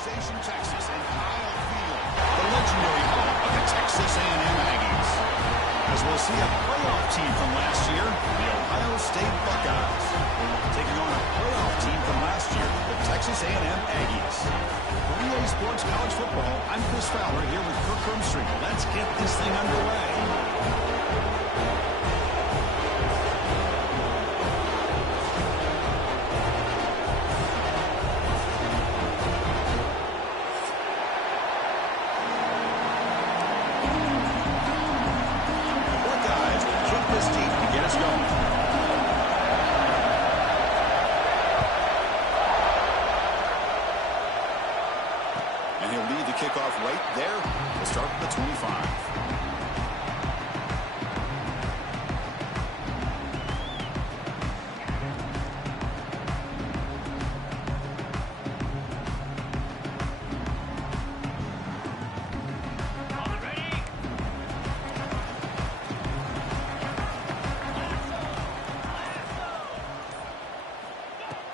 Station, Texas, and Kyle Field, the legendary home of the Texas A&M Aggies. As we'll see a playoff team from last year, the Ohio State Buckeyes, taking on a playoff team from last year, the Texas A&M Aggies. For EA Sports College Football, I'm Chris Fowler here with Kirk Hermstreet. Let's get this thing underway. Kickoff right there. We'll start with the 25.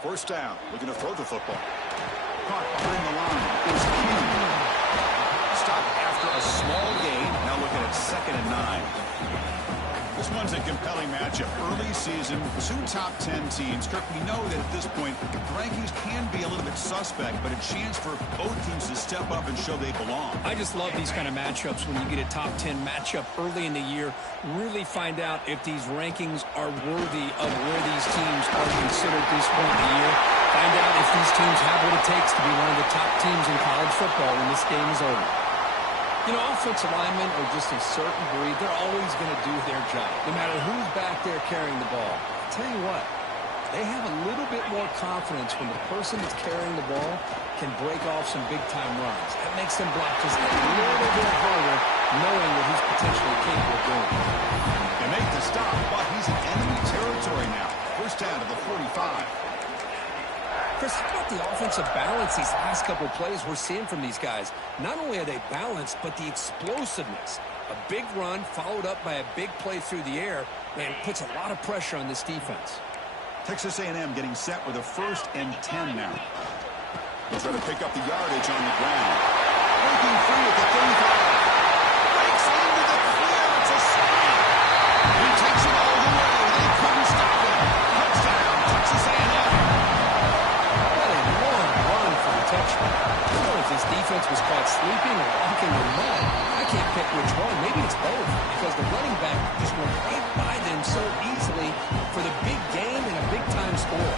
First down. Looking to throw the football. Caught behind the line. It's King. Stop after a small gain. Now looking at 2nd and 9. This one's a compelling matchup. Early season, 2 top 10 teams. Kirk, we know that at this point, the rankings can be a little bit suspect, but a chance for both teams to step up and show they belong. I just love these kind of matchups when you get a top 10 matchup early in the year. Really find out if these rankings are worthy of where these teams are considered at this point in the year. Find out if these teams have what it takes to be one of the top teams in college football when this game is over. You know, offensive linemen are just a certain breed. They're always going to do their job, no matter who's back there carrying the ball. I'll tell you what, they have a little bit more confidence when the person that's carrying the ball can break off some big-time runs. That makes them block just a little bit harder, knowing what he's potentially capable of doing. They make the stop, but he's in enemy territory now. First down to the 45. Chris, how about the offensive balance these last couple of plays we're seeing from these guys? Not only are they balanced, but the explosiveness. A big run followed up by a big play through the air, man, puts a lot of pressure on this defense. Texas A&M getting set with a 1st and 10 now. He'll try to pick up the yardage on the ground. Breaking free at the 35. Breaks into the clear. It's a slam. He takes it all the way. They couldn't stop him. Touchdown, Texas A&M. Touchdown. I don't know if this defense was caught sleeping or walking or not. I can't pick which one. Maybe it's both, because the running back just went right by them so easily for the big game and a big-time score.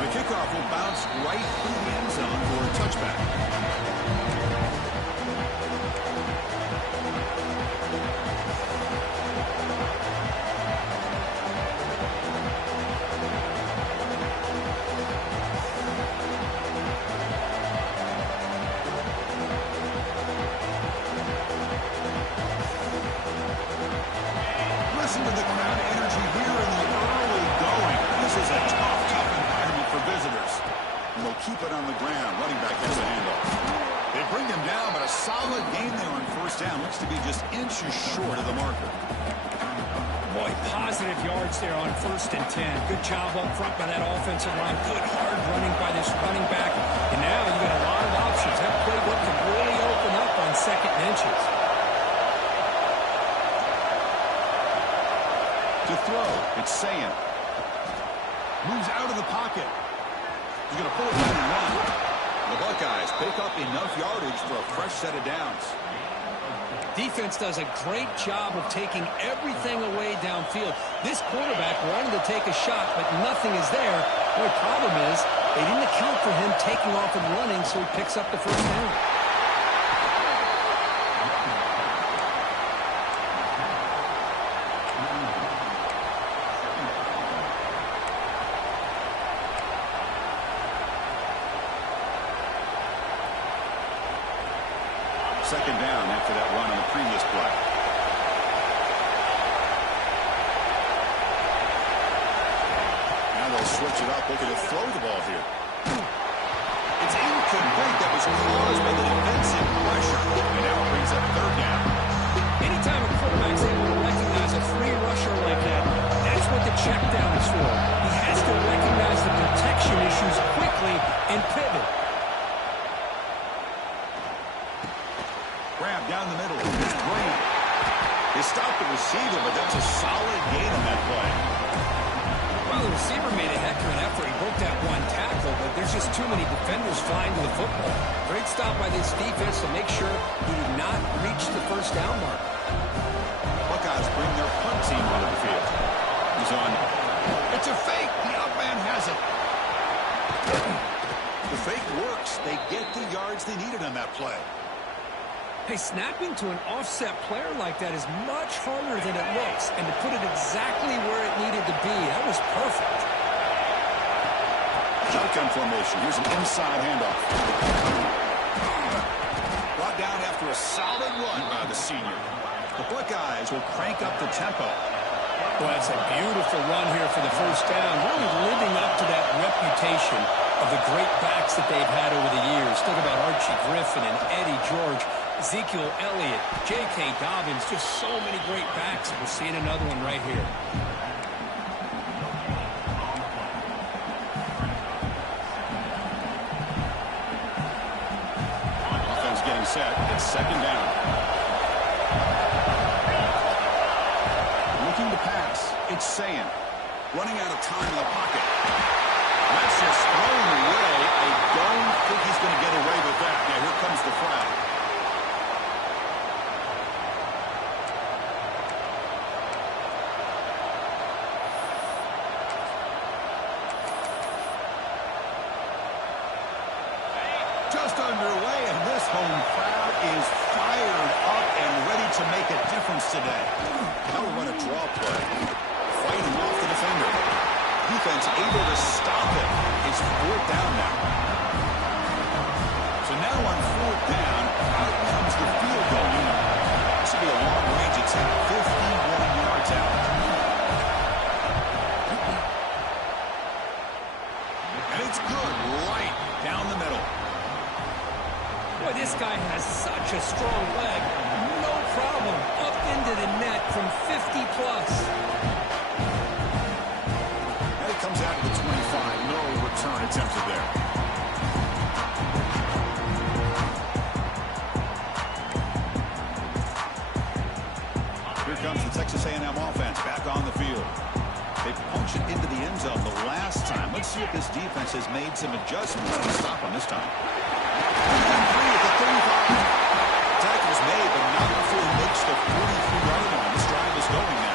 The kickoff will bounce right through the end zone for a touchback. Listen to the crowd energy here in the early going. This is a tough environment for visitors. And they'll keep it on the ground. Running back has a handoff. They bring him down, but a solid gain there on first down. Looks to be just inches short of the marker. Boy, positive yards there on 1st and 10. Good job up front by that offensive line. Good hard running by this running back. And now you got a lot of options. That playbook can really open up on 2nd and inches. To throw, it's Sam. Moves out of the pocket. He's going to pull it down and run. The Buckeyes pick up enough yardage for a fresh set of downs. Defense does a great job of taking everything away downfield. This quarterback wanted to take a shot, but nothing is there. The problem is they didn't account for him taking off and running, so he picks up the first down. Second down after that run on the previous play. Now they'll switch it up, looking to throw the ball here. It's incomplete. That was caused by the defensive pressure. And now it brings up 3rd down. Anytime a quarterback's able to recognize a free rusher like that, that's what either, but that's a solid gain on that play. Well, the receiver made a heck of an effort. He broke that one tackle, but there's just too many defenders flying to the football. Great stop by this defense to make sure he did not reach the first down mark. Buckeyes bring their punt team onto the field. He's on. It's a fake. The out man has it. The fake works. They get the yards they needed on that play. Hey, snapping to an offset player like that is much harder than it looks. And to put it exactly where it needed to be, that was perfect. Shotgun formation. Here's an inside handoff. Brought down after a solid run by the senior. The Buckeyes will crank up the tempo. Well, that's a beautiful run here for the first down. Really living up to that reputation of the great backs that they've had over the years. Think about Archie Griffin and Eddie George, Ezekiel Elliott, J.K. Dobbins, just so many great backs. We're seeing another one right here. Offense getting set. It's second down. Looking to pass. It's Sayan. Running out of time in the pocket. That's just thrown away. I don't think he's going to get away with that. Yeah, here comes the flag. Just underway, and this home crowd is fired up and ready to make a difference today. Now we'll run a draw play. Fighting off the defender. Defense able to stop it. It's fourth down now. So now on fourth down, out comes the field goal unit. This will be a long range attempt, 51 yards out. And it's good right down the middle. Boy, this guy has such a strong leg. No problem. Up into the net from 50 plus. Comes out to the 25. No return attempted there. Here comes the Texas A&M offense back on the field. They punched it into the end zone the last time. Let's see if this defense has made some adjustments to stop them this time. Free at the 35. Tackle is made, but not before he makes the 43-yard line. This drive is going now.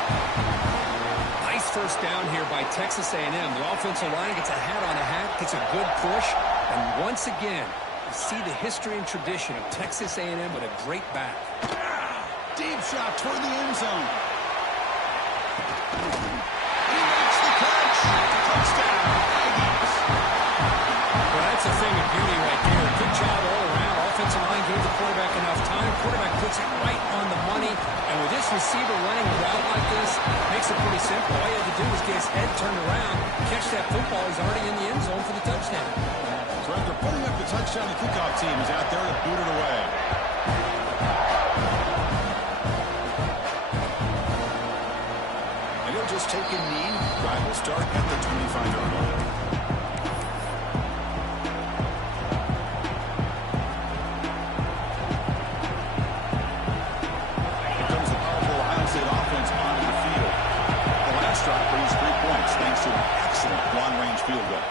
First down here by Texas A&M. The offensive line gets a hat on a hat, gets a good push, and once again, you see the history and tradition of Texas A&M with a great back. Deep shot toward the end zone. He makes the catch. Touchdown, Aggies. Well, that's a thing of beauty right there. Good job all around. Offensive line gave the quarterback enough time. Quarterback puts it right on the money. And with this receiver running a route like this, makes it pretty simple. All you had to do was get his head turned around, catch that football. He's already in the end zone for the touchdown. So after putting up the touchdown, the kickoff team is out there to boot it away. And he'll just take a knee. Drive will start at the 25-yard line. Thanks to an excellent long-range field goal.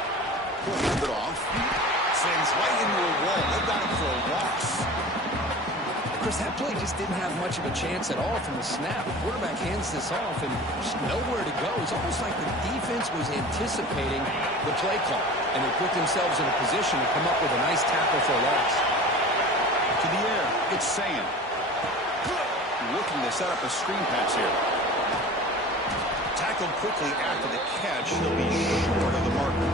Hand it off. Sends right into a wall. They've got him for a loss. Chris, that play just didn't have much of a chance at all from the snap. The quarterback hands this off and there's nowhere to go. It's almost like the defense was anticipating the play call, and they put themselves in a position to come up with a nice tackle for a loss. To the air, it's Sayan. Looking to set up a screen pass here. Tackled quickly after the catch. He'll be short of the marker.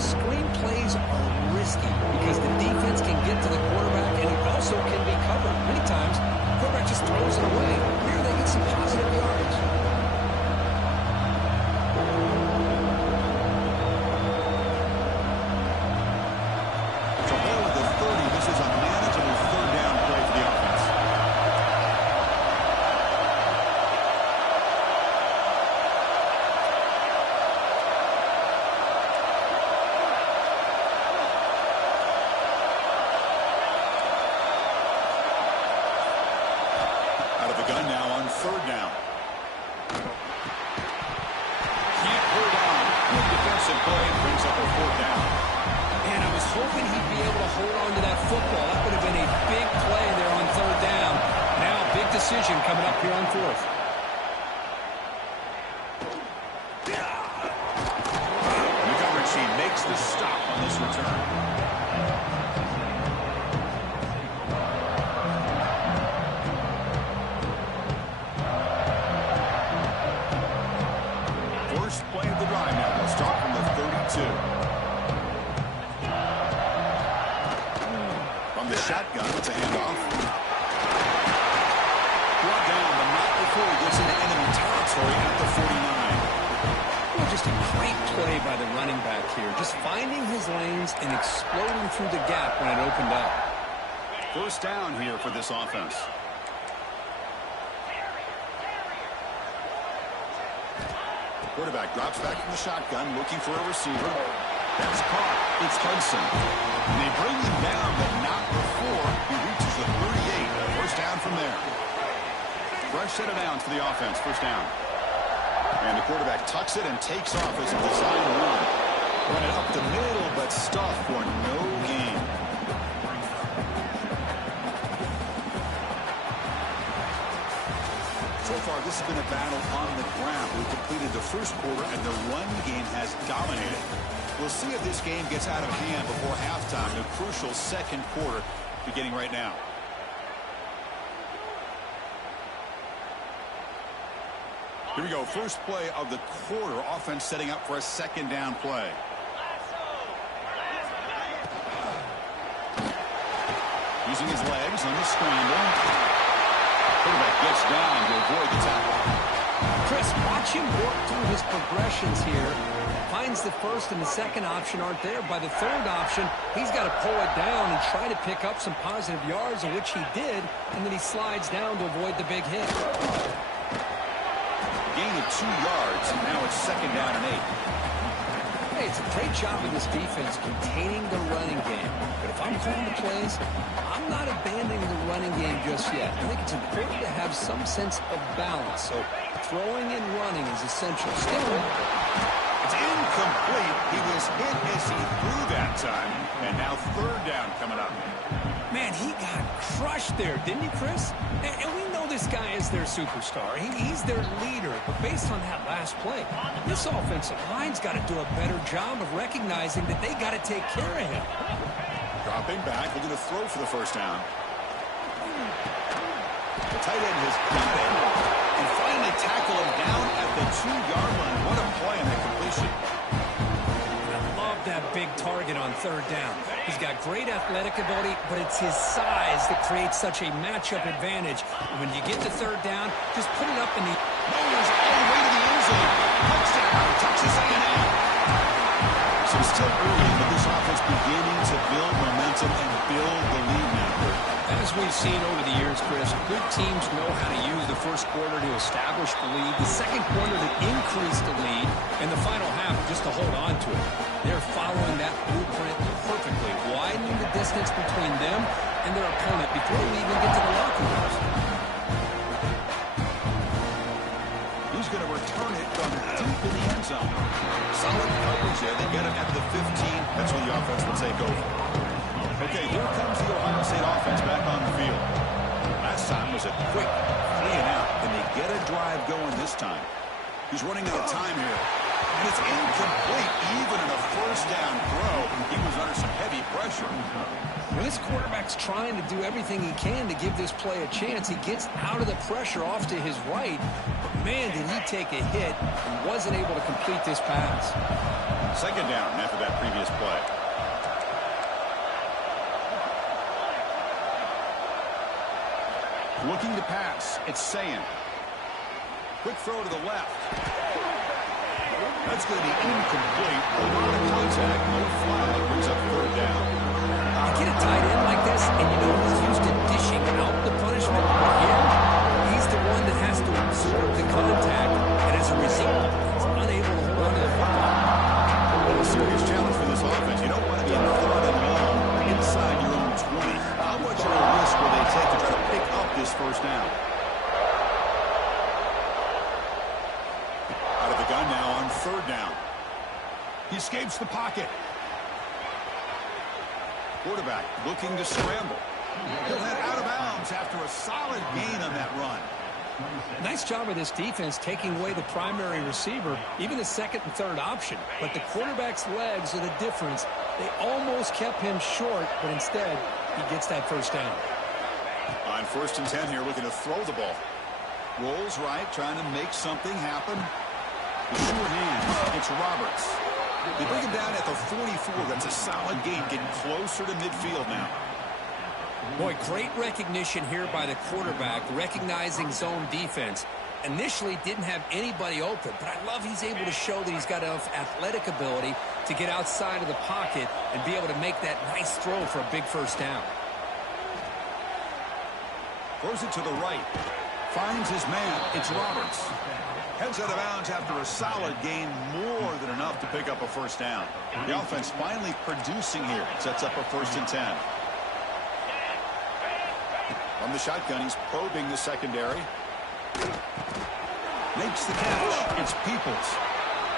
Screen plays are risky because the defense can get to the quarterback and it also can be covered. Many times, the quarterback just throws it away. Here they get some positive yards. So ball at the 30. This is a manageable third down play for the offense. Gun now on third down. shotgun. It's a handoff. Brought down, but not before he gets into enemy territory at the 49. Well, just a great play by the running back here. Just finding his lanes and exploding through the gap when it opened up. First down here for this offense. Quarterback drops back from the shotgun, looking for a receiver. That's caught. It's Hudson. And they bring him down, but not before he reaches the 38. First down from there. Fresh set of downs for the offense. First down. And the quarterback tucks it and takes off as a design run. Run it up the middle, but stuffed for no gain. So far, this has been a battle on the ground. We've completed the first quarter, and the run game has dominated. We'll see if this game gets out of hand before halftime. The crucial second quarter beginning right now. Here we go. First play of the quarter. Offense setting up for a second down play. Using his legs on the scramble. Quarterback gets down to avoid the tackle. Chris, watch him work through his progressions here. Finds the first and the second option aren't there. By the third option, he's got to pull it down and try to pick up some positive yards, of which he did, and then he slides down to avoid the big hit. Gain of 2 yards, and now it's second down and 8. Hey, it's a great job of this defense containing the running game. But if I'm calling the plays, I'm not abandoning the running game just yet. I think it's important to have some sense of balance. So throwing and running is essential. Still, it's incomplete. He was hit as he threw that time. And now third down coming up. man, he got crushed there, didn't he, Chris? And we know this guy is their superstar. He's their leader. But based on that last play, this offensive line's got to do a better job of recognizing that they got to take care of him. Dropping back, looking to throw for the first down. The tight end has got it. And finally tackle him down at the 2-yard line. What a play on that completion. I love that big target on third down. He's got great athletic ability, but it's his size that creates such a matchup advantage. And when you get to third down, just put it up in the... Mowers all the way to the end zone. Touchdown, Texas A&M. So still early, but this offense beginning to build momentum and build the lead now. As we've seen over the years, Chris, good teams know how to use the first quarter to establish the lead, the second quarter to increase the lead, and the final half just to hold on to it. They're following that blueprint perfectly, widening the distance between them and their opponent before we even get to the locker rooms. He's going to return it from deep in the end zone. Solid coverage there. They get him at the 15. That's where the offense will take over. Okay, here comes the Ohio State offense back on the field. Last time was a quick 3-and-out, and they get a drive going this time. He's running out of time here. And it's incomplete, even in a first down throw. He was under some heavy pressure. When this quarterback's trying to do everything he can to give this play a chance, he gets out of the pressure off to his right. But man, did he take a hit and wasn't able to complete this pass. Second down after that previous play. Looking to pass. It's Sayan. Quick throw to the left. That's going to be incomplete. A lot of contact. No flag. Brings up third down. You get a tight end like this, and you know he's used to dishing out the punishment. But here, he's the one that has to absorb the contact. And as a result, he's unable to hold on to the football. A serious challenge for this offense. You don't want to be in third and long inside your own 20. How much of a risk will they take to try to pick up this first down? Out of the gun now on third down. He escapes the pocket. Quarterback looking to scramble. He'll head out of bounds after a solid gain on that run. Nice job of this defense taking away the primary receiver, even the second and third option. But the quarterback's legs are the difference. They almost kept him short, but instead, he gets that first down. On 1st and 10 here, looking to throw the ball. Rolls right, trying to make something happen. The sure hands, it's Roberts. They bring him down at the 44. That's a solid gain, getting closer to midfield now. Boy, great recognition here by the quarterback, recognizing zone defense. Initially didn't have anybody open, but I love he's able to show that he's got enough athletic ability to get outside of the pocket and be able to make that nice throw for a big first down. Throws it to the right. Finds his man. It's Roberts. Heads out of bounds after a solid gain, more than enough to pick up a first down. The offense finally producing here. Sets up a 1st and 10. From the shotgun, he's probing the secondary. Makes the catch. It's Peoples.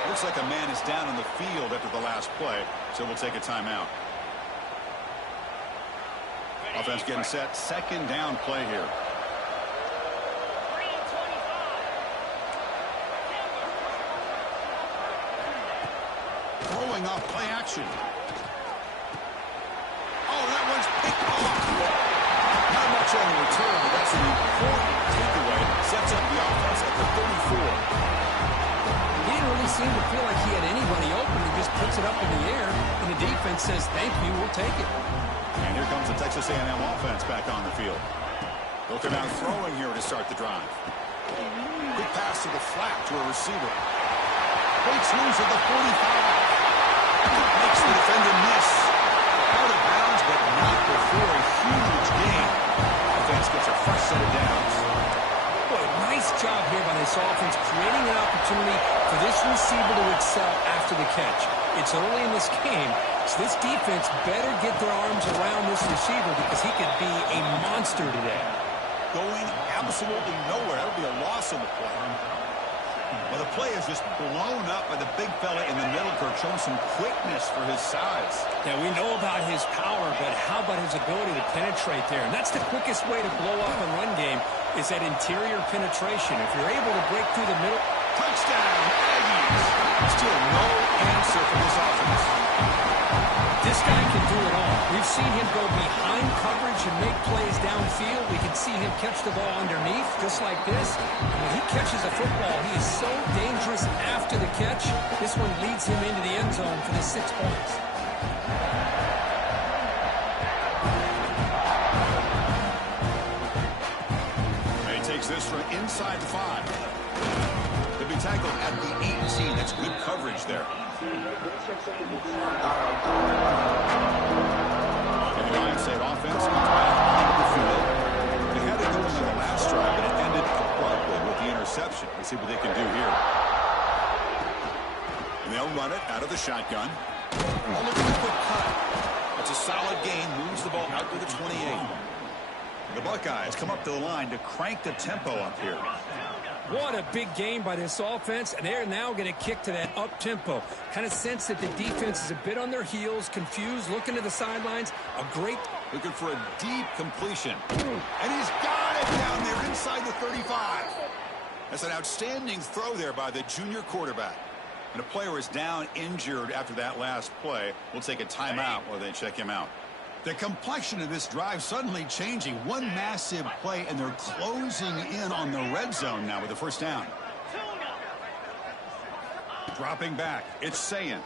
Looks like a man is down on the field after the last play, so we'll take a timeout. Offense getting set. 2nd down play here. Throwing off play action. Oh, that one's picked off. Not much on the return, but that's an important takeaway. Sets up the offense at the 34. He didn't really seem to feel like he had anybody open. He just puts it up in the air, and the defense says, thank you, we'll take it. And here comes the Texas A&M offense back on the field. They'll come out throwing here to start the drive. Quick pass to the flat to a receiver. Breaks loose at the 45. Makes the defender miss. Out of bounds, but not before a huge gain. Offense gets a fresh set of downs. Boy, nice job here by this offense, creating an opportunity for this receiver to excel after the catch. It's early in this game, so this defense better get their arms around this receiver because he could be a monster today. Going absolutely nowhere. That'll be a loss on the play. Well, the play is just blown up by the big fella in the middle, Kirk, showing some quickness for his size. Yeah, we know about his power, but how about his ability to penetrate there? And that's the quickest way to blow up a run game is that interior penetration. If you're able to break through the middle. Touchdown, Aggies. Still no answer for this offense. This guy can do it all. We've seen him go behind coverage and make plays downfield. We can see him catch the ball underneath, just like this. And when he catches a football, he is so dangerous after the catch. This one leads him into the end zone for the 6 points. And he takes this from inside the 5. He'll be tackled at the 18. That's good coverage there. And the Lions say offense comes back onto the field. They had it going on the last drive, but it ended abruptly with the interception. Let's see what they can do here. And they'll run it out of the shotgun. Oh, look at the quick cut. That's a solid gain. Moves the ball out to the 28. The Buckeyes come up to the line to crank the tempo up here. What a big game by this offense, and they're now going to kick to that up-tempo. Kind of sense that the defense is a bit on their heels, confused, looking to the sidelines. A great... Looking for a deep completion. And he's got it down there inside the 35. That's an outstanding throw there by the junior quarterback. And a player is down injured after that last play. We'll take a timeout while they check him out. The complexion of this drive suddenly changing. One massive play, and they're closing in on the red zone now with the first down. Dropping back, it's Sayin.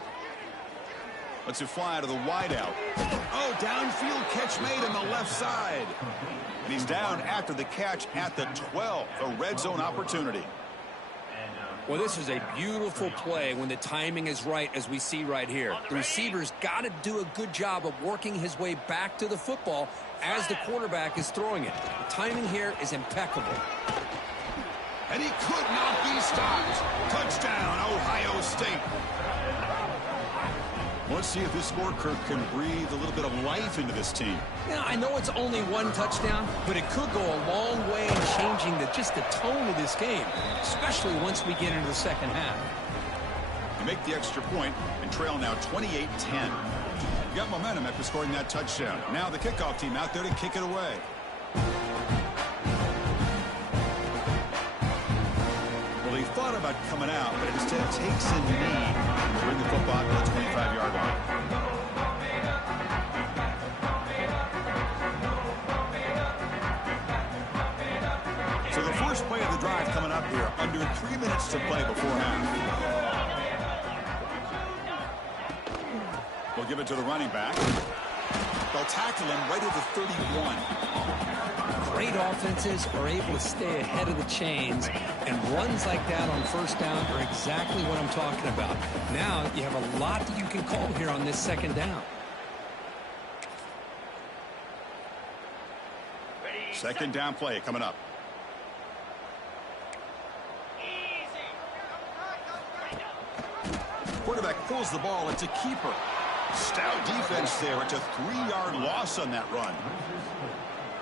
Lets it fly to the wideout. Oh, downfield catch made on the left side. And he's down after the catch at the 12. A red zone opportunity. Well, this is a beautiful play when the timing is right, as we see right here. The receiver's got to do a good job of working his way back to the football as the quarterback is throwing it. The timing here is impeccable. And he could not be stopped. Touchdown, Ohio State. Let's see if this score, Kirk, can breathe a little bit of life into this team. Now, I know it's only one touchdown, but it could go a long way in changing just the tone of this game, especially once we get into the second half. They make the extra point and trail now 28-10. You got momentum after scoring that touchdown. Now the kickoff team out there to kick it away. Well, they thought about coming out, but instead takes a knee to bring the football to the 25-yard line. So the first play of the drive coming up here, under 3 minutes to play before half. We'll give it to the running back. They'll tackle him right at the 31. Great offenses are able to stay ahead of the chains, and runs like that on first down are exactly what I'm talking about. Now you have a lot that you can call here on this second down. Second down play coming up. Quarterback pulls the ball. It's a keeper. Stout defense there. It's a 3-yard loss on that run.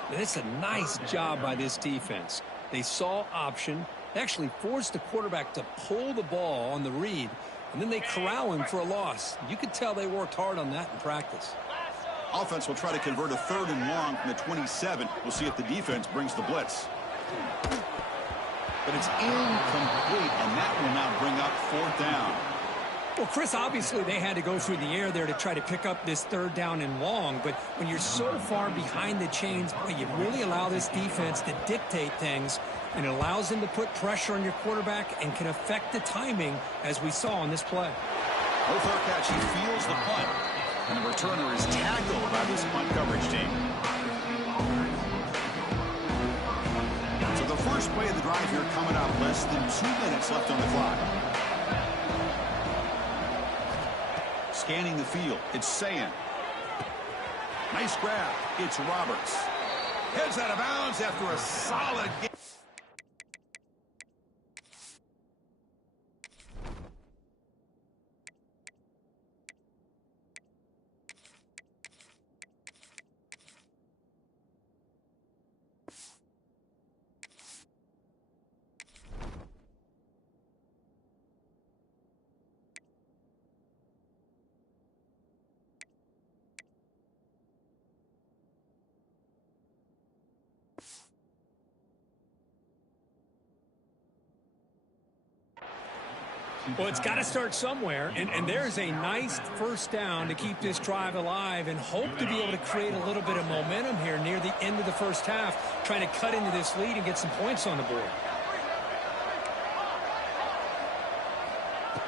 And it's a nice job by this defense. They saw option. They actually forced the quarterback to pull the ball on the read, and then they corral him for a loss. You could tell they worked hard on that in practice. Offense will try to convert a 3rd and long from the 27. We'll see if the defense brings the blitz. But it's incomplete, and that will now bring up 4th down. Well, Chris, obviously they had to go through the air there to try to pick up this 3rd down and long, but when you're so far behind the chains, boy, you really allow this defense to dictate things, and it allows them to put pressure on your quarterback and can affect the timing, as we saw on this play. No fair catch. He feels the punt, and the returner is tackled by this punt coverage team. So the first play of the drive here coming up. Less than 2 minutes left on the clock. Scanning the field, it's Sayan. Nice grab. It's Roberts. Heads out of bounds after a solid game. Well, it's got to start somewhere, and there's a nice first down to keep this drive alive and hope to be able to create a little bit of momentum here near the end of the first half, trying to cut into this lead and get some points on the board.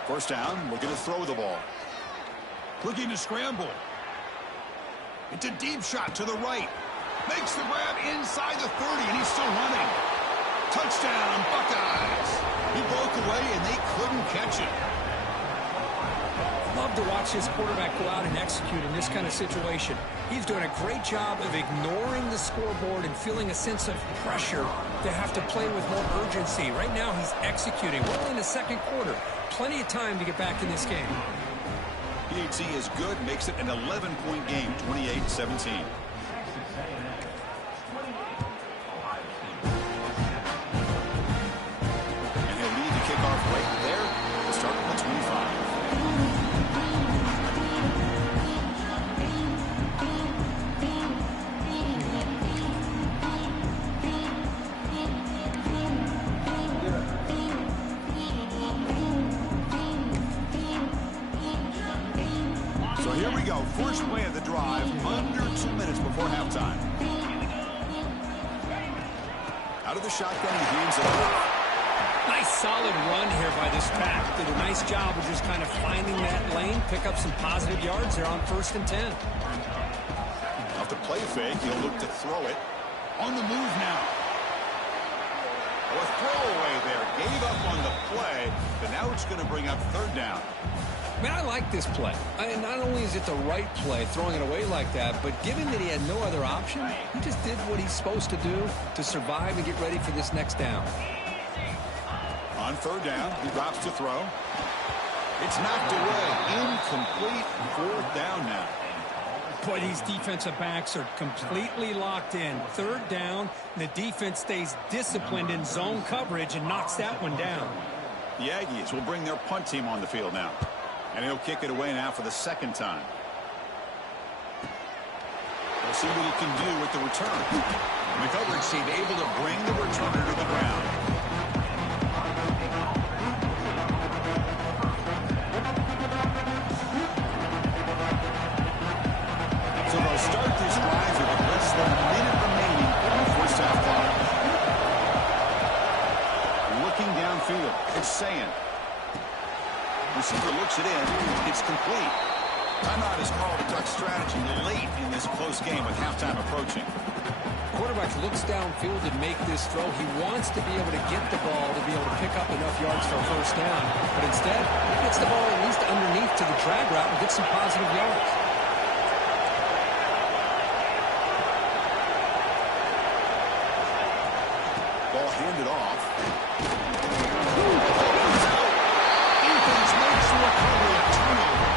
First down, we're going to throw the ball. Looking to scramble. It's a deep shot to the right. Makes the grab inside the 30, and he's still running. Touchdown, Buckeyes. He broke away, and they couldn't catch him. Love to watch this quarterback go out and execute in this kind of situation. He's doing a great job of ignoring the scoreboard and feeling a sense of pressure to have to play with more urgency. Right now, he's executing. We're in the second quarter. Plenty of time to get back in this game. PHC is good, makes it an 11-point game, 28-17. Right there to start with the 25. So here we go. First play of the drive, under 2 minutes before halftime. Out of the shotgun, he hands it off. Nice solid run here by this pack. Did a nice job of just kind of finding that lane, pick up some positive yards there on 1st and 10. Off the play fake, he'll look to throw it. On the move now. A throwaway there. Gave up on the play, but now it's going to bring up 3rd down. Man, I like this play. And not only is it the right play, throwing it away like that, but given that he had no other option, he just did what he's supposed to do to survive and get ready for this next down. On 3rd down, he drops to throw. It's knocked away. Incomplete. 4th down now. Boy, these defensive backs are completely locked in. 3rd down, the defense stays disciplined in zone coverage and knocks that one down. The Aggies will bring their punt team on the field now. And he'll kick it away now for the 2nd time. We'll see what he can do with the return. The coverage team able to bring the returner to the ground. So they'll start this drive with less than a minute remaining on the first half clock. Looking downfield, it's Sayan. Receiver looks it in. It's complete. Timeout is called a duck strategy late in this close game with halftime approaching. Quarterback looks downfield and make this throw. He wants to be able to get the ball to be able to pick up enough yards for a first down. But instead, he gets the ball at least underneath to the drag route and gets some positive yards. Ball handed off. Evans makes the recovery, a turnover.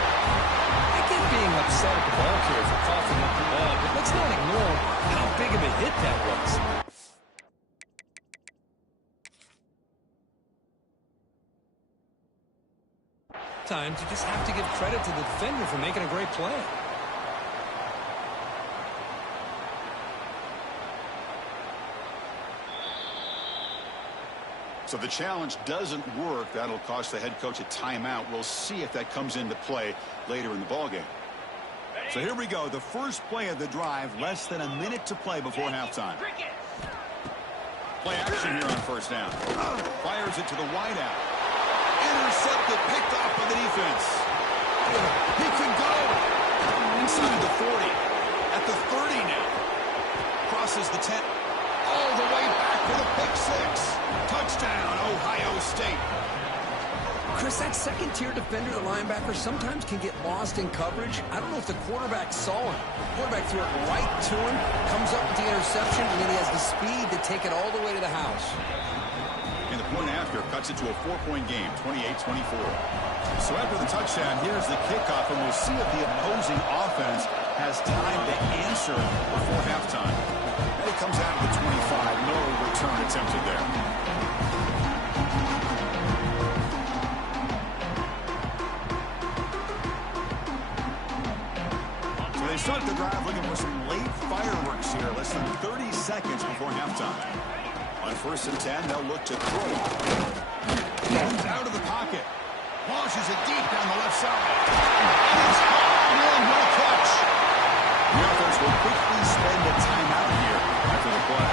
I get being upset at the ball carrier for coughing up the ball, but let's not ignore how big of a hit that was. Sometimes you just have to give credit to the defender for making a great play. So the challenge doesn't work. That'll cost the head coach a timeout. We'll see if that comes into play later in the ballgame. So here we go. The first play of the drive. Less than a minute to play before halftime. Play action here on first down. Fires it to the wideout. Intercepted. Picked off by the defense. He can go. Inside the 40. At the 30 now. Crosses the 10. All the way back for the pick six. Touchdown, Ohio State. Chris, that second-tier defender, the linebacker, sometimes can get lost in coverage. I don't know if the quarterback saw him. The quarterback threw it right to him, comes up with the interception, and then he has the speed to take it all the way to the house. And the point after cuts it to a 4-point game, 28-24. So after the touchdown, here's the kickoff, and we'll see if the opposing offense has time to answer before halftime. And it comes out of the 25. No return attempted there. So they start the drive looking for some late fireworks here. Less than 30 seconds before halftime. On 1st and 10, they'll look to throw. Moves out of the pocket. Launches it deep down the left side. And it's caught. What a catch. The offense will quickly spend a timeout here after the play.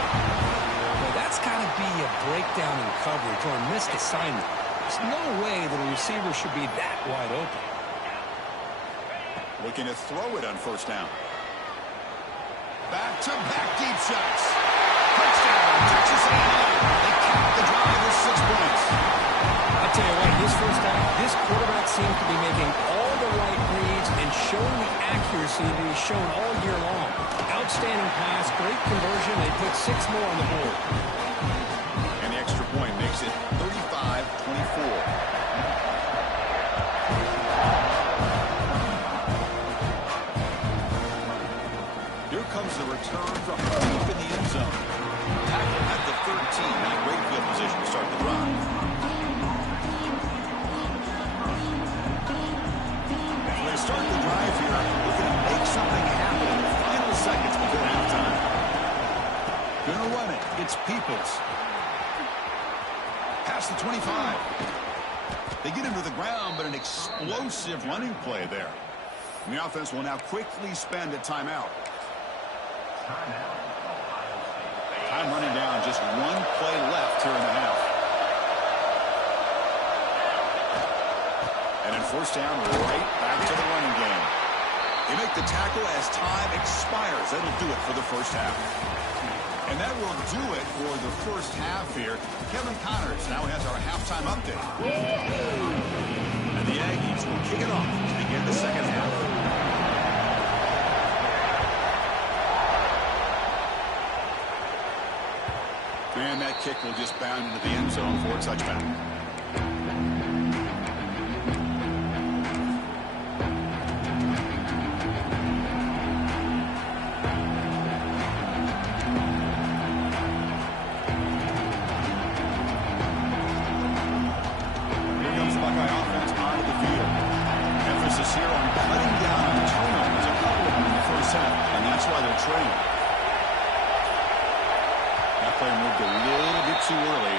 Well, that's got to be a breakdown in coverage or a missed assignment. There's no way that a receiver should be that wide open. Looking to throw it on 1st down. Back-to-back deep shots. Touchdown, Texas A&M. They cap the drive with 6 points. I'll tell you what, this first half, this quarterback seems to be making all the right reads and showing the accuracy that he's shown all year long. Outstanding pass, great conversion. They put 6 more on the board. And the extra point makes it 35-24. Here comes the return from deep in the end zone. Tackle at the 13 in a great field position to start the drive. Start the drive here, looking to make something happen in the final seconds before halftime. Gonna run it. It's Peoples. Past the 25. They get him to the ground, but an explosive running play there. And the offense will now quickly spend a timeout. Time running down. Just 1 play left here in the half. And in 1st down, right back to the running game. They make the tackle as time expires. That'll do it for the first half. And that will do it for the first half here. Kevin Connors now has our halftime update. And the Aggies will kick it off to begin the second half. And that kick will just bound into the end zone for a touchback.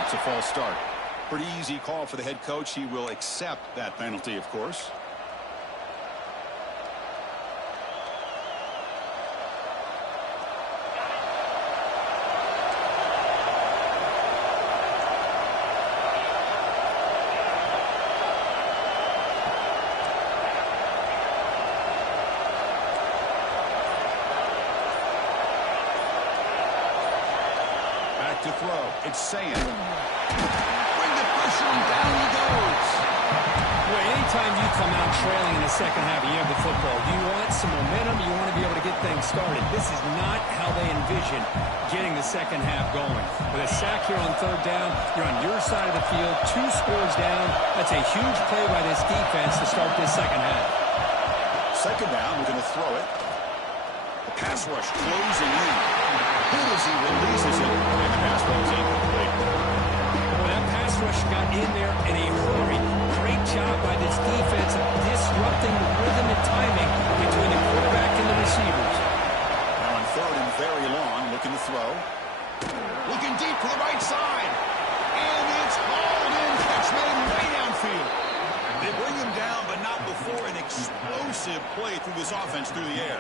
It's a false start. Pretty easy call for the head coach. He will accept that penalty, of course. throw. It's saying. Bring the pressure and down he goes. Well, anytime you come out trailing in the second half and you have the football, you want some momentum, you want to be able to get things started. This is not how they envision getting the second half going. With a sack here on third down, you're on your side of the field, 2 scores down. That's a huge play by this defense to start this second half. Second down, we're going to throw it. The pass rush closing in. Good as he releases it, and the pass ball is incomplete. Well, that pass rush got in there in a hurry. Great job by this defense of disrupting the rhythm and timing between the quarterback and the receivers. Now on third and very long, looking to throw. Looking deep to the right side. And it's hauled in. Catch made way downfield. They bring him down, but not before an explosive play through this offense through the air.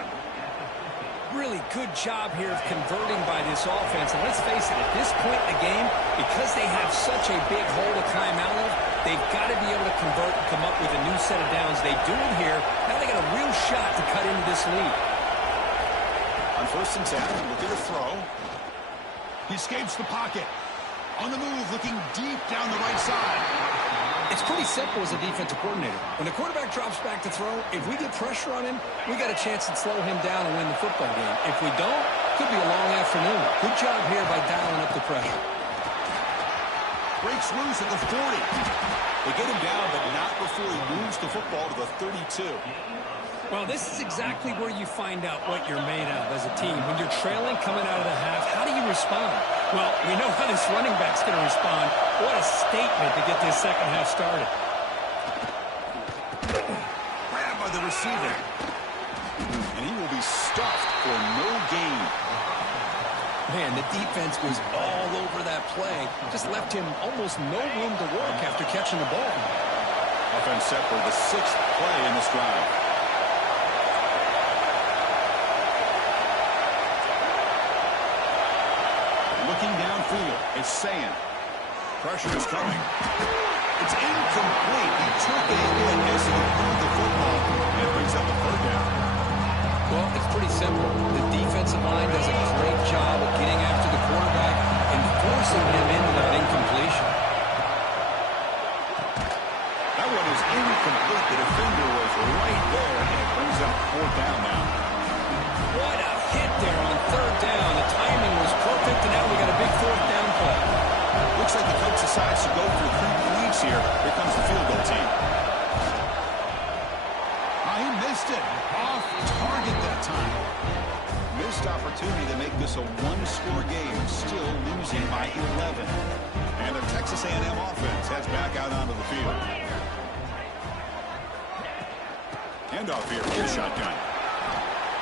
Really good job here of converting by this offense. And let's face it, at this point in the game, because they have such a big hole to climb out of, they've got to be able to convert and come up with a new set of downs. They do it here. Now they got a real shot to cut into this lead. On first and 10, looking to throw. He escapes the pocket. On the move, looking deep down the right side. It's pretty simple as a defensive coordinator. When the quarterback drops back to throw, if we get pressure on him, we got a chance to slow him down and win the football game. If we don't, could be a long afternoon. Good job here by dialing up the pressure. Breaks loose at the 40. They get him down, but not before he moves the football to the 32. Well, this is exactly where you find out what you're made of as a team. When you're trailing coming out of the half, how do you respond? Well, we know how this running back's going to respond. What a statement to get this second half started. Grabbed by the receiver. And he will be stuffed for no gain. Man, the defense was all over that play. Just left him almost no room to work after catching the ball. Offense set for the 6th play in this drive. Looking downfield, it's saying. Pressure is coming. It's incomplete. He took it in as he moved the football. And it brings up the third down. Well, it's pretty simple. The defensive line does a great job of getting after the quarterback and forcing him into that incompletion. That one is incomplete. The defender was right there, and it brings up fourth down now. What a hit there on third down. The timing was perfect, and now we got a big fourth down play. Looks like the coach decides to go for 3 points here. Here comes the field goal team. He missed it. Off target that time. Missed opportunity to make this a 1-score game. Still losing by 11. And the Texas A&M offense heads back out onto the field. Handoff here to the shotgun.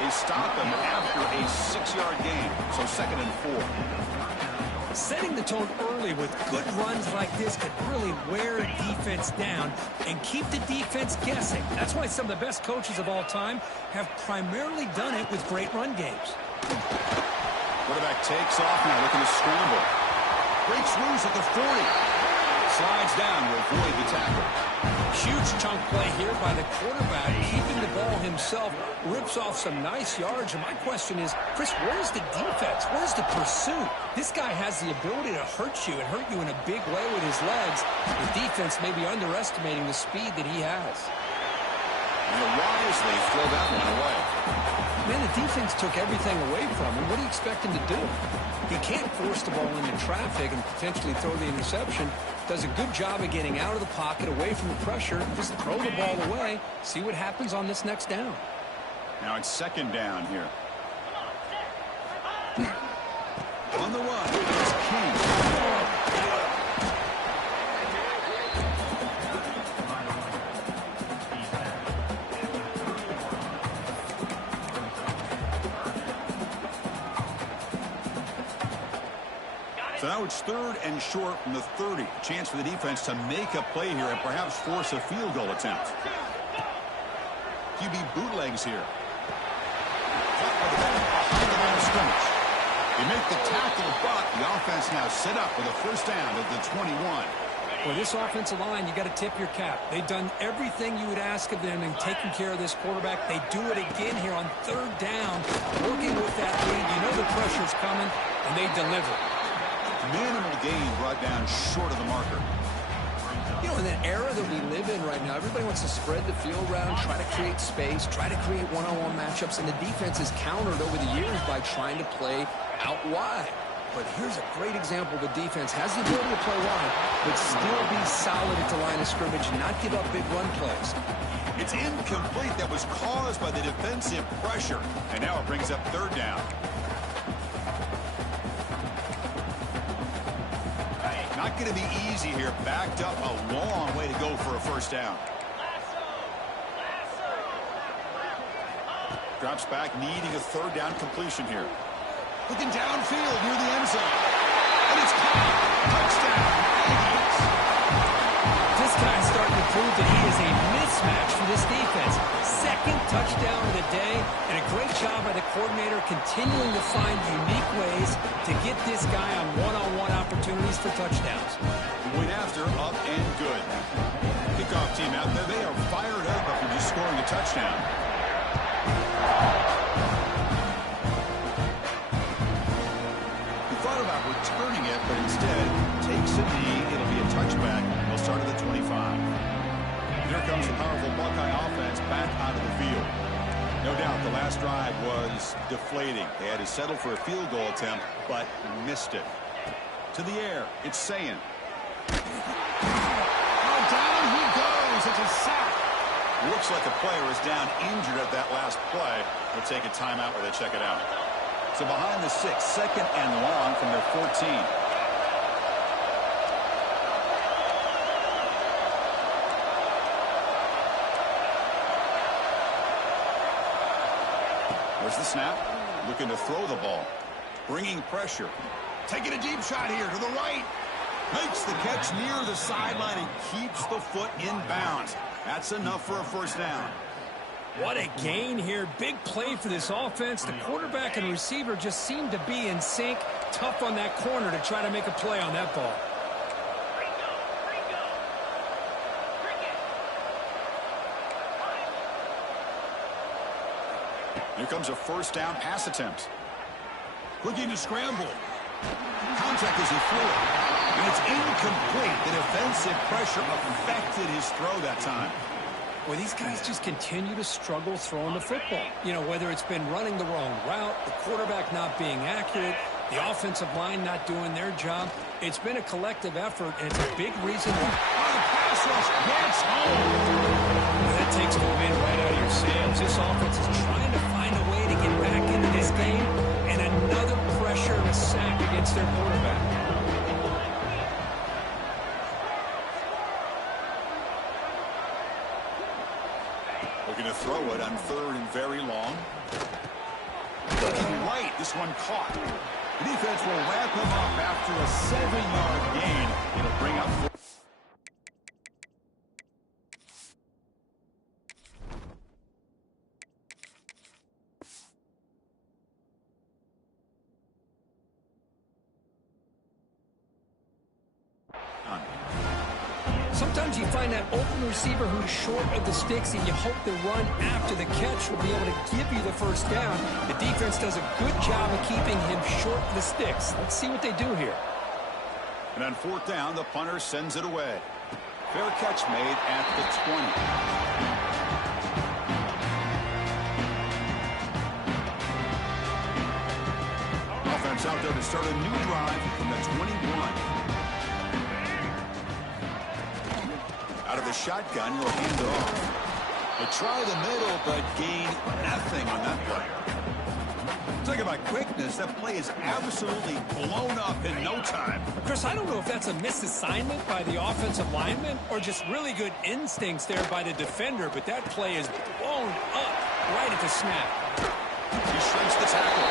They stop him after a 6-yard gain. So 2nd and 4. Setting the tone early with good runs like this could really wear a defense down and keep the defense guessing. That's why some of the best coaches of all time have primarily done it with great run games. Quarterback takes off now, looking to scramble. Breaks loose at the 40. Slides down to avoid the tackle. Huge chunk play here by the quarterback, keeping the ball himself, rips off some nice yards. And my question is, Chris, where's the defense? Where's the pursuit? This guy has the ability to hurt you and hurt you in a big way with his legs. The defense may be underestimating the speed that he has. And he'll wisely throw that one away. Man, the defense took everything away from him. What do you expect him to do? He can't force the ball into traffic and potentially throw the interception. Does a good job of getting out of the pocket, away from the pressure. Just throw the ball away. See what happens on this next down. Now it's 2nd down here. On the run, it's King. So now it's 3rd and short from the 30. A chance for the defense to make a play here and perhaps force a field goal attempt. QB bootlegs here. Caught by the ball behind the line of scrimmage. They make the tackle, but the offense now set up with a first down at the 21. Well, this offensive line, you got to tip your cap. They've done everything you would ask of them in taking care of this quarterback. They do it again here on 3rd down, working with that lead. You know the pressure's coming, and they deliver. Minimal gain brought down short of the marker. You know, in the era that we live in right now, everybody wants to spread the field around, try to create space, try to create one-on-one matchups, and the defense is countered over the years by trying to play out wide. But here's a great example of a defense has the ability to play wide, but still be solid at the line of scrimmage, not give up big run plays. It's incomplete. That was caused by the defensive pressure. And now it brings up third down. Not going to be easy here. Backed up a long way to go for a first down. Drops back, needing a third down completion here. Looking downfield near the end zone. And it's caught. Touchdown. Aggies. This guy's starting to prove that he is a mismatch for this defense. Second touchdown of the day, and a great job by the coordinator continuing to find unique ways to get this guy on one-on-one opportunities for touchdowns. Went after, up and good. Kickoff team out there. They are fired up after just scoring a touchdown. He thought about returning it, but instead takes a knee. It'll be a touchback. They'll start at the 25. Here comes the powerful Buckeye offense back out of the field. No doubt the last drive was deflating. They had to settle for a field goal attempt, but missed it. To the air, it's Sayin. Oh, down he goes. It's a sack. Looks like a player is down injured at that last play. We'll take a timeout where they check it out. So behind the 6, second and long from their 14. There's the snap. Looking to throw the ball. Bringing pressure. Taking a deep shot here to the right. Makes the catch near the sideline and keeps the foot in bounds. That's enough for a first down. What a gain here. Big play for this offense. The quarterback and receiver just seem to be in sync. Tough on that corner to try to make a play on that ball. Here comes a first down pass attempt. Looking to scramble. Contact as he threw it. And it's incomplete. The defensive pressure affected his throw that time. Well, these guys just continue to struggle throwing the football. You know, whether it's been running the wrong route, the quarterback not being accurate, the offensive line not doing their job. It's been a collective effort, and it's a big reason why. Oh, the pass rush gets home. Well, that takes the wind right out of your sails. This offense is trying to find a way to get back into this game, and another pressure and a sack against their quarterback. Looking to throw it on third and very long. Looking right. This one caught. The defense will wrap him up after a 7-yard gain. It'll bring up 4. Sometimes you find that open receiver who's short of the sticks, and you hope the run after the catch will be able to give you the first down. The defense does a good job of keeping him short of the sticks. Let's see what they do here. And on fourth down, the punter sends it away. Fair catch made at the 20. Offense out there to start a new drive from the 21. Out of the shotgun, he'll hand it off. They try the middle, but gain nothing on that play. Talk about quickness. That play is absolutely blown up in no time. Chris, I don't know if that's a misassignment by the offensive lineman or just really good instincts there by the defender, but that play is blown up right at the snap. He shrinks the tackle.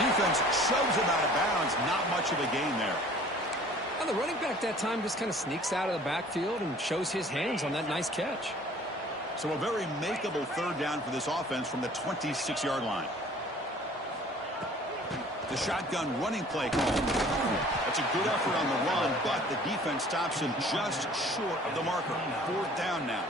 Defense shoves him out of bounds. Not much of a gain there. Well, the running back that time just kind of sneaks out of the backfield and shows his hands on that nice catch. So a very makeable third down for this offense from the 26-yard line. The shotgun running play call. That's a good effort on the run, but the defense stops him just short of the marker. Fourth down now.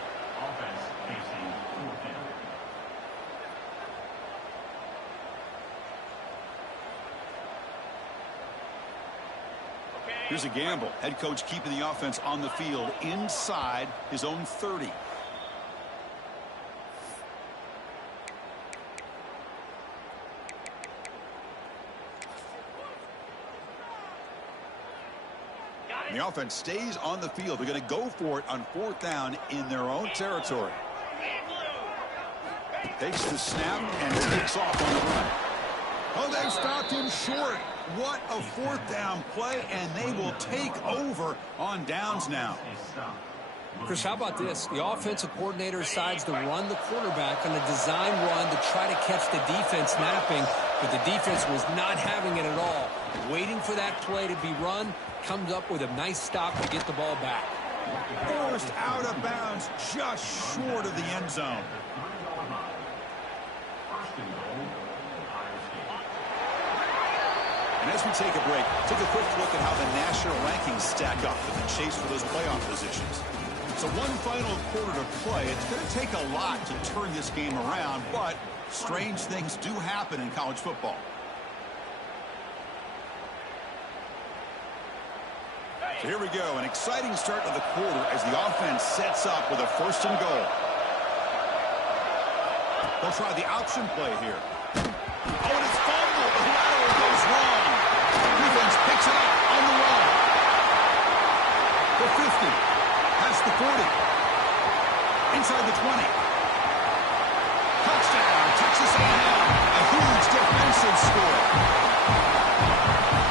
Here's a gamble. Head coach keeping the offense on the field inside his own 30. And the offense stays on the field. They're going to go for it on 4th down in their own territory. Takes the snap and takes off on the run. Oh, they stopped him short. What a 4th down play, and they will take over on downs now. Chris, how about this? The offensive coordinator decides to run the quarterback on a design run to try to catch the defense napping, but the defense was not having it at all. Waiting for that play to be run, comes up with a nice stop to get the ball back. Forced out of bounds just short of the end zone. And as we take a break, take a quick look at how the national rankings stack up in the chase for those playoff positions. So one final quarter to play. It's going to take a lot to turn this game around, but strange things do happen in college football. So here we go, an exciting start to the quarter as the offense sets up with a 1st and goal. They'll try the option play here. Oh, and it's fumbled. The lateral goes wrong. Defense picks it up on the run. The 50. Past the 40. Inside the 20. Touchdown, Texas A&M. A huge defensive score.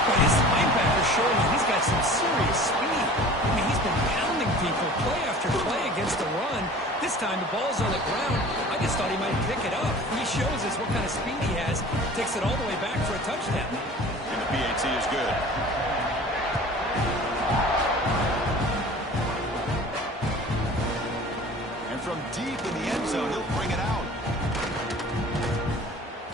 But his linebacker showing he's got some serious speed. I mean, he's been pounding people play after play against the run. This time the ball's on the ground. I just thought he might pick it up. He shows us what kind of speed he has. Takes it all the way back for a touchdown. And the PAT is good. And from deep in the end zone, he'll bring it out.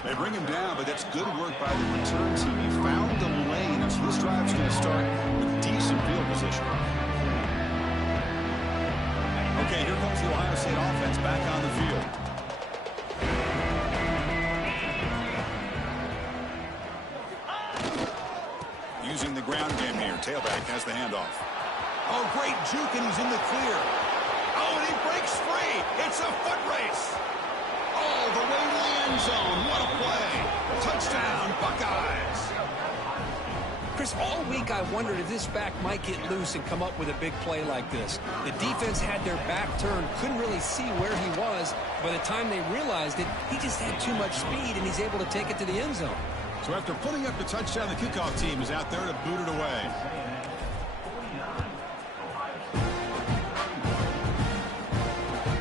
They bring him down, but that's good work by the return team. He found the lane, so this drive's going to start with decent field position. Okay, here comes the Ohio State offense back on the field. Using the ground game here. Tailback has the handoff. Oh, great juke, and he's in the clear. Oh, and he breaks free. It's a foot race. Oh, the way to the end zone. What a play. Touchdown, Buckeyes. Chris, all week I wondered if this back might get loose and come up with a big play like this. The defense had their back turned, couldn't really see where he was. By the time they realized it, he just had too much speed, and he's able to take it to the end zone. So after putting up the touchdown, the kickoff team is out there to boot it away.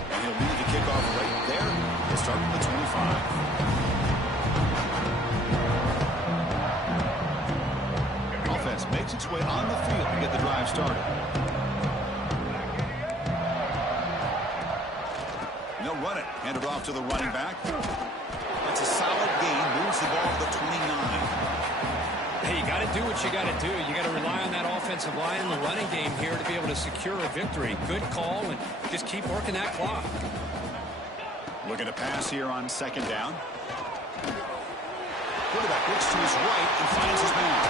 And he'll lead the kickoff right there. He'll start from the 25. Offense makes its way on the field to get the drive started. And they'll run it. Hand it off to the running back. That's a solid gain. Moves the ball to the 29. Hey, you got to do what you got to do. You got to rely on that offensive line in the running game here to be able to secure a victory. Good call, and just keep working that clock. Looking to pass here on 2nd down. Quarterback looks to his right and finds his man.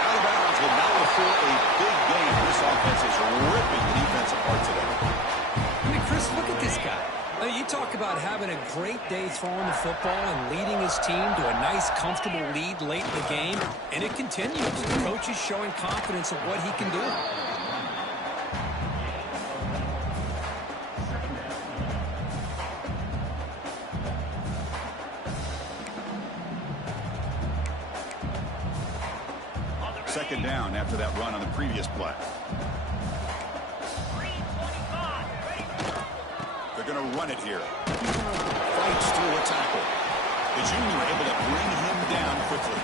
Out of bounds will now afford a big gain. This offense is ripping the defense apart today. I mean, Chris, look at this guy. Now, you talk about having a great day throwing the football and leading his team to a nice, comfortable lead late in the game, and it continues. The coach is showing confidence of what he can do. Second down after that run on the previous play. They're going to run it here. Fights through a tackle. The junior able to bring him down quickly.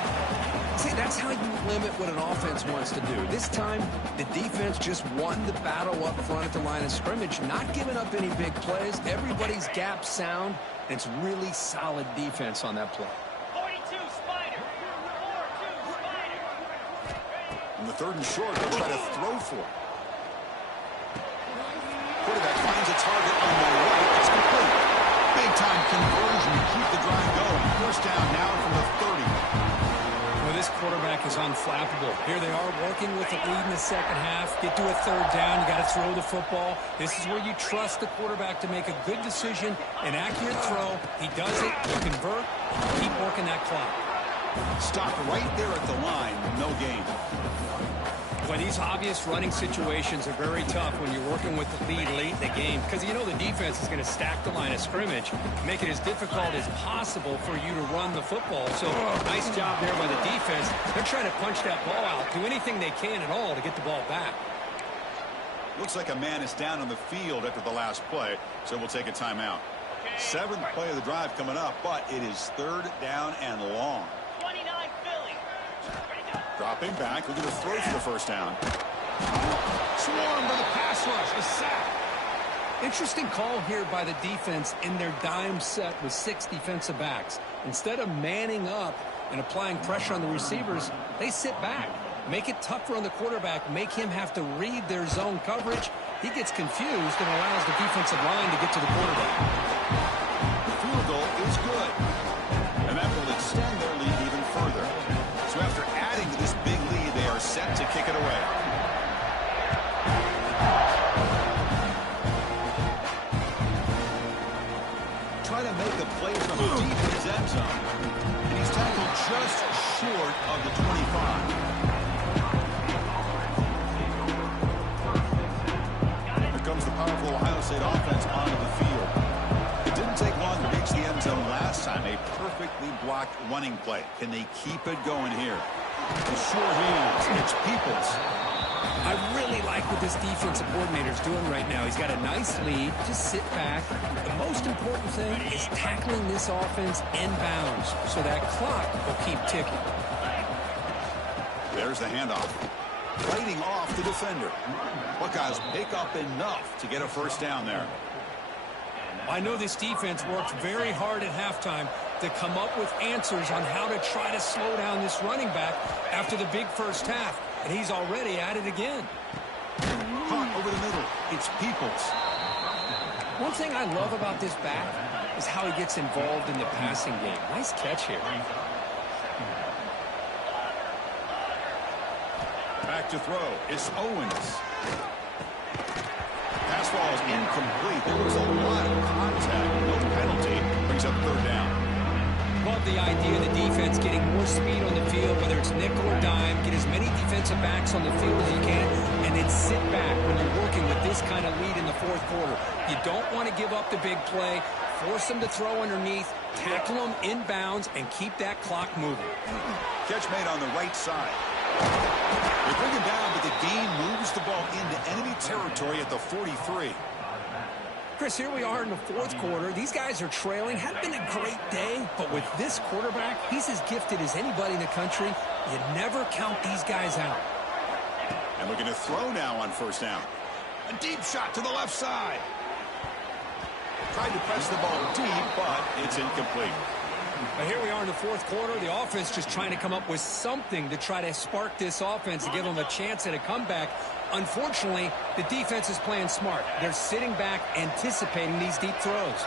See, that's how you limit what an offense wants to do. This time, the defense just won the battle up front at the line of scrimmage, not giving up any big plays. Everybody's gap sound. It's really solid defense on that play. On the 3rd and short, they'll try to throw for it. Quarterback finds a target on the right. It's complete. Big-time conversion to keep the drive going. 1st down now from the 30. Well, This quarterback is unflappable. Here they are working with the lead in the second half. Get to a third down. You got to throw the football. This is where you trust the quarterback to make a good decision, an accurate throw. He does it. You convert. Keep working that clock. Stop right there at the line. No gain. Well, these obvious running situations are very tough when you're working with the lead late in the game because you know the defense is going to stack the line of scrimmage, make it as difficult as possible for you to run the football. So nice job there by the defense. They're trying to punch that ball out, do anything they can at all to get the ball back. Looks like a man is down on the field after the last play, so we'll take a timeout. Seventh play of the drive coming up, but it is third down and long. Dropping back, looking to throw for the first down. Swarmed by the pass rush, a sack. Interesting call here by the defense in their dime set with 6 defensive backs. Instead of manning up and applying pressure on the receivers, they sit back. Make it tougher on the quarterback, make him have to read their zone coverage. He gets confused and allows the defensive line to get to the quarterback. The field goal is good, and that will extend their lead even further. So after adding to this big lead, they are set to kick it away. Try to make a play from deep in his end zone. And he's tackled just short of the 25. Here comes the powerful Ohio State offense onto the field. It didn't take long to reach the end zone last time. A perfectly blocked running play. Can they keep it going here? The sure hands. It's Peoples. I really like what this defensive coordinator is doing right now. He's got a nice lead. Just sit back. The most important thing is tackling this offense inbounds so that clock will keep ticking. There's the handoff. Fighting off the defender. Buckeyes pick up enough to get a first down there. I know this defense worked very hard at halftime to come up with answers on how to try to slow down this running back after the big first half. And he's already at it again. Caught over the middle. It's Peoples. One thing I love about this back is how he gets involved in the passing game. Nice catch here. Back to throw. It's Owens. Pass ball is incomplete. There was a lot of contact. No penalty. Brings up third down. Love the idea of the defense getting more speed on the field, whether it's nickel or dime. Get as many defensive backs on the field as you can, and then sit back when you're working with this kind of lead in the fourth quarter. You don't want to give up the big play. Force them to throw underneath, tackle them inbounds, and keep that clock moving. Catch made on the right side. They bring him down, but the game moves the ball into enemy territory at the 43. Chris, here we are in the fourth quarter. These guys are trailing. Had been a great day, but with this quarterback, he's as gifted as anybody in the country. You never count these guys out. And looking to throw now on first down. A deep shot to the left side. Tried to press the ball deep, but it's incomplete. But here we are in the fourth quarter. The offense just trying to come up with something to try to spark this offense to give them a chance at a comeback. Unfortunately, the defense is playing smart. They're sitting back, anticipating these deep throws.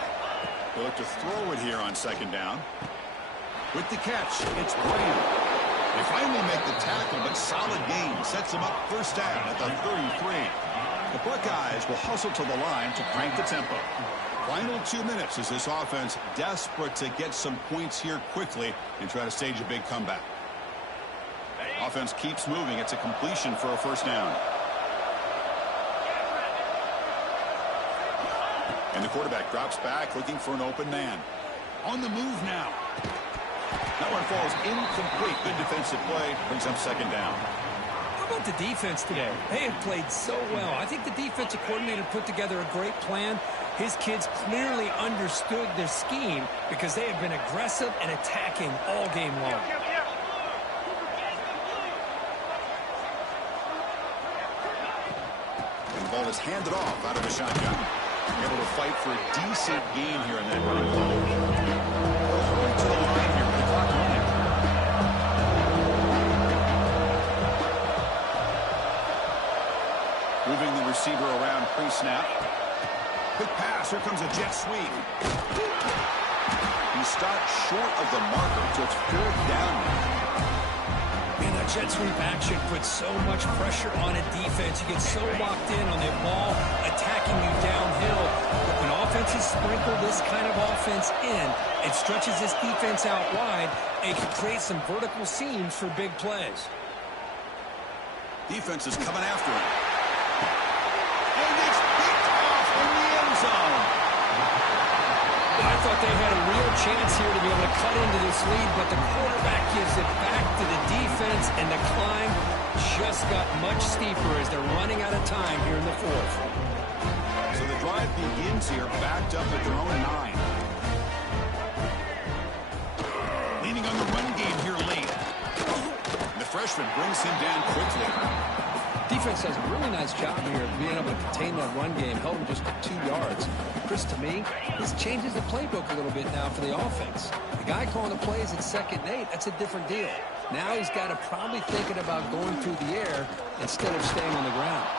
They look to throw it here on second down. With the catch, it's Brown. They finally make the tackle, but solid gain sets them up first down at the 33. The Buckeyes will hustle to the line to crank the tempo. Final 2 minutes as this offense desperate to get some points here quickly and try to stage a big comeback. Offense keeps moving. It's a completion for a first down. And the quarterback drops back looking for an open man. On the move now. That one falls incomplete. Good defensive play. Brings up second down. How about the defense today? They have played so well. I think the defensive coordinator put together a great plan. His kids clearly understood their scheme because they have been aggressive and attacking all game long. And the ball is handed off out of the shotgun. Able to fight for a decent gain here in that running ball. Going to the line here with the clock running. Moving the receiver around pre-snap. Quick pass. Here comes a jet sweep. He stopped short of the marker, so it's fourth down. jet sweep action puts so much pressure on a defense. You get so locked in on the ball attacking you downhill. But when offenses sprinkle this kind of offense in, it stretches this defense out wide and can create some vertical seams for big plays. Defense is coming after him. And it's picked off in the end zone. I thought they had a real chance here to be able to cut into this lead, but the quarterback gives it back to the defense, and the climb just got much steeper as they're running out of time here in the fourth. So the drive begins here, backed up at their own 9. Leaning on the run game here late. The freshman brings him down quickly. Defense does a really nice job here of being able to contain that run game, held him just 2 yards. Chris, to me, this changes the playbook a little bit now for the offense. The guy calling the plays at 2nd and 8, that's a different deal. Now he's got to probably thinking about going through the air instead of staying on the ground.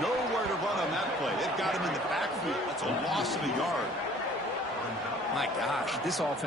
Nowhere to run on that play. They've got him in the backfield. That's a loss of a yard. My gosh, this offense